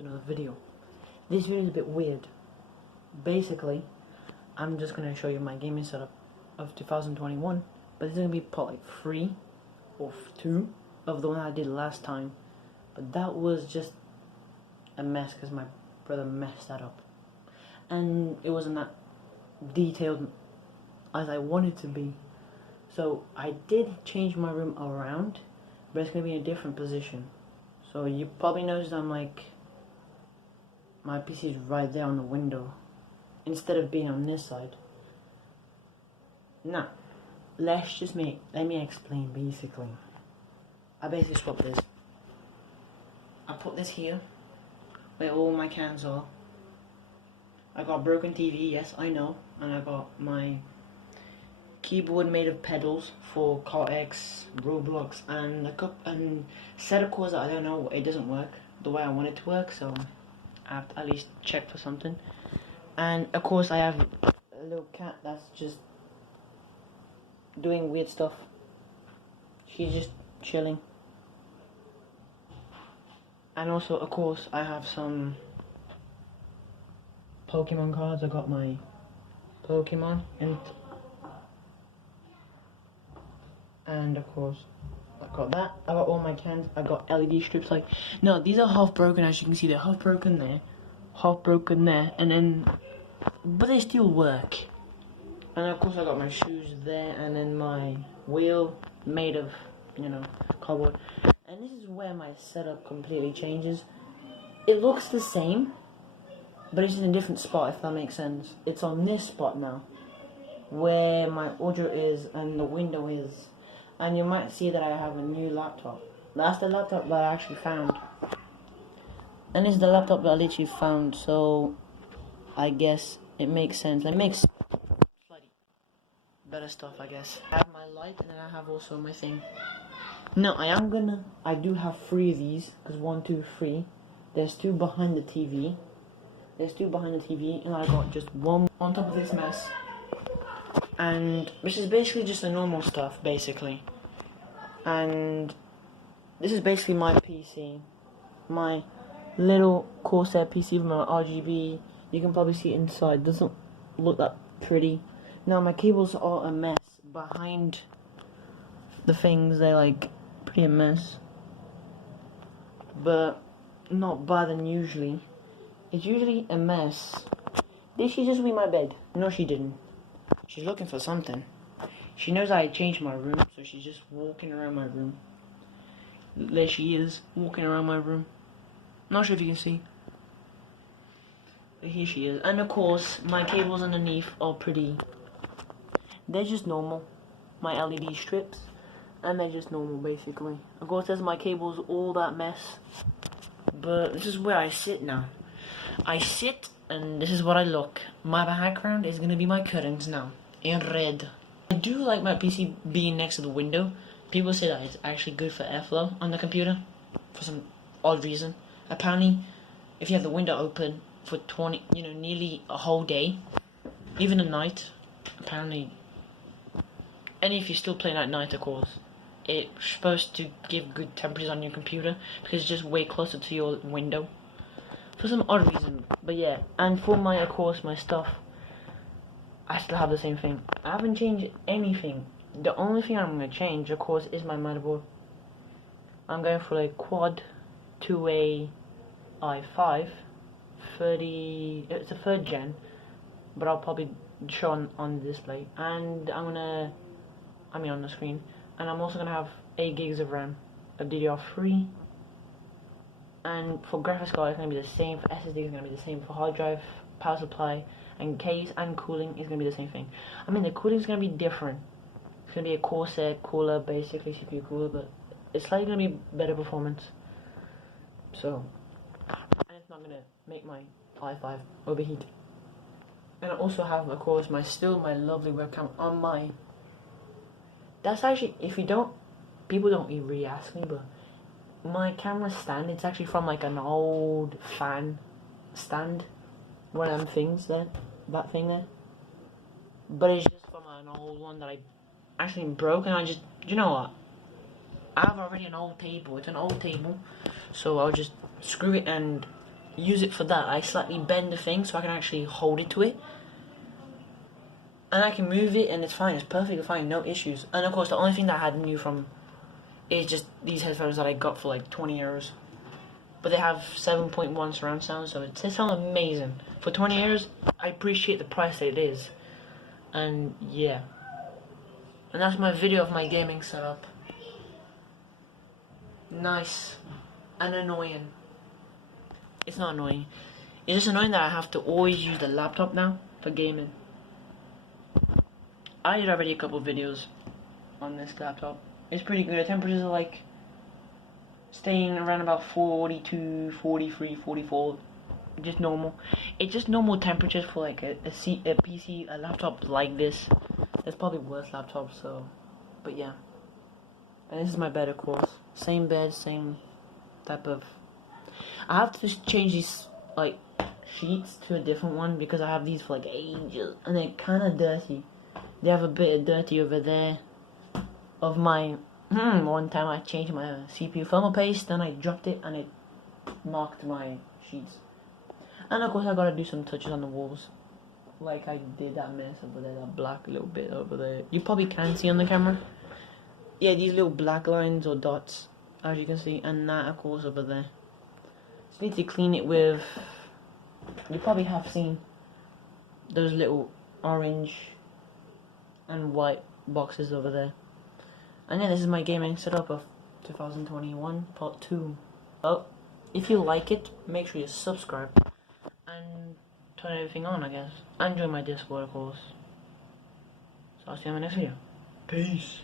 to another video. This video is a bit weird. Basically, I'm just gonna show you my gaming setup of 2021, but it's gonna be part like 3 or 2 of the one I did last time. But that was just a mess because my brother messed that up, and it wasn't that detailed as I wanted to be. So I did change my room around, but it's gonna be in a different position. So you probably noticed I'm like, my PC is right there on the window instead of being on this side. Now, let me explain basically. I basically swapped this. I put this here where all my cans are. I got a broken TV, yes I know, and I got my keyboard made of pedals for Cortex, Roblox, and a set of chords that I don't know, it doesn't work the way I want it to work, so I have to at least check for something. And of course I have a little cat that's just doing weird stuff. She's just chilling. And also of course I have some Pokemon cards. I got my Pokemon and of course I got that. I got all my cans. I got LED strips. Like, no, these are half broken, as you can see. They're half broken there, half broken there, and then, but they still work. And of course I got my shoes there, and then my wheel made of, you know, cardboard. And this is where my setup completely changes. It looks the same, but it's in a different spot, if that makes sense. It's on this spot now, where my audio is and the window is. And you might see that I have a new laptop. That's the laptop that I actually found. And this is the laptop that I literally found, so I guess it makes sense. It makes slightly better stuff, I guess. I have my light, and then I have also my thing. Now, I do have 3 of these, because 1, 2, 3. There's 2 behind the TV. And I got just 1 on top of this mess. And this is basically just the normal stuff, basically. And this is basically my PC. My little Corsair PC with my RGB. You can probably see it inside. Doesn't look that pretty. Now, my cables are a mess behind the things. They're like pretty a mess. But not bad than usually. It's usually a mess. Did she just read my bed? No, she didn't. She's looking for something. She knows I changed my room, so she's just walking around my room. There she is, walking around my room. Not sure if you can see. But here she is. And of course, my cables underneath are pretty. They're just normal. My LED strips. And they're just normal, basically. Of course, there's my cables, all that mess. But this is where I sit now. I sit, and this is what I look. My background is gonna be my curtains now, in red. I do like my PC being next to the window. People say that it's actually good for airflow on the computer, for some odd reason. Apparently, if you have the window open for nearly a whole day, even at night, apparently, and if you're still playing at night, of course, it's supposed to give good temperatures on your computer, because it's just way closer to your window. For some odd reason, but yeah. And for my stuff, I still have the same thing. I haven't changed anything. The only thing I'm going to change, of course, is my motherboard. I'm going for a quad 2A i5 30. It's a 3rd gen, but I'll probably show on the display. And on the screen. And I'm also going to have 8 gigs of RAM, of DDR3. And for graphics card, it's going to be the same. For SSD, it's going to be the same. For hard drive, power supply, and case and cooling is going to be the same thing. I mean, the cooling is going to be different. It's going to be a Corsair cooler, basically CPU cooler, but it's slightly going to be better performance. So, and it's not going to make my i5 overheat. And I also have, of course, my lovely webcam on my. That's actually, people don't really ask me, but my camera stand, it's actually from like an old fan stand. One of them things there. That thing there. But it's just from an old one that I actually broke, and you know what? I have already an old table. It's an old table. So I'll just screw it and use it for that. I slightly bend the thing so I can actually hold it to it. And I can move it and it's fine, it's perfectly fine, no issues. And of course the only thing that I had new from is just these headphones that I got for like 20 euros. But they have 7.1 surround sound, so they sound amazing. For 20 euros, I appreciate the price that it is. And yeah. And that's my video of my gaming setup. Nice. And annoying. It's not annoying. It's just annoying that I have to always use the laptop now for gaming. I did already a couple videos on this laptop. It's pretty good. The temperatures are like staying around about 42, 43, 44. Just normal. It's just normal temperatures for like a PC, a laptop like this. There's probably worse laptops, so. But yeah. And this is my bed, of course. Same bed, same type of. I have to just change these like sheets to a different one because I have these for like ages and they're kind of dirty. They have a bit of dirty over there of my one time I changed my CPU thermal paste, then I dropped it and it marked my sheets. And of course I gotta do some touches on the walls, like I did that mess over there, that black little bit over there. You probably can't see on the camera. Yeah, these little black lines or dots, as you can see, and that of course over there. Just need to clean it with. You probably have seen those little orange and white boxes over there. And yeah, this is my gaming setup of 2021 part 2. Well, if you like it, make sure you subscribe and turn everything on, I guess. And join my Discord, of course. So I'll see you in my next video. Peace.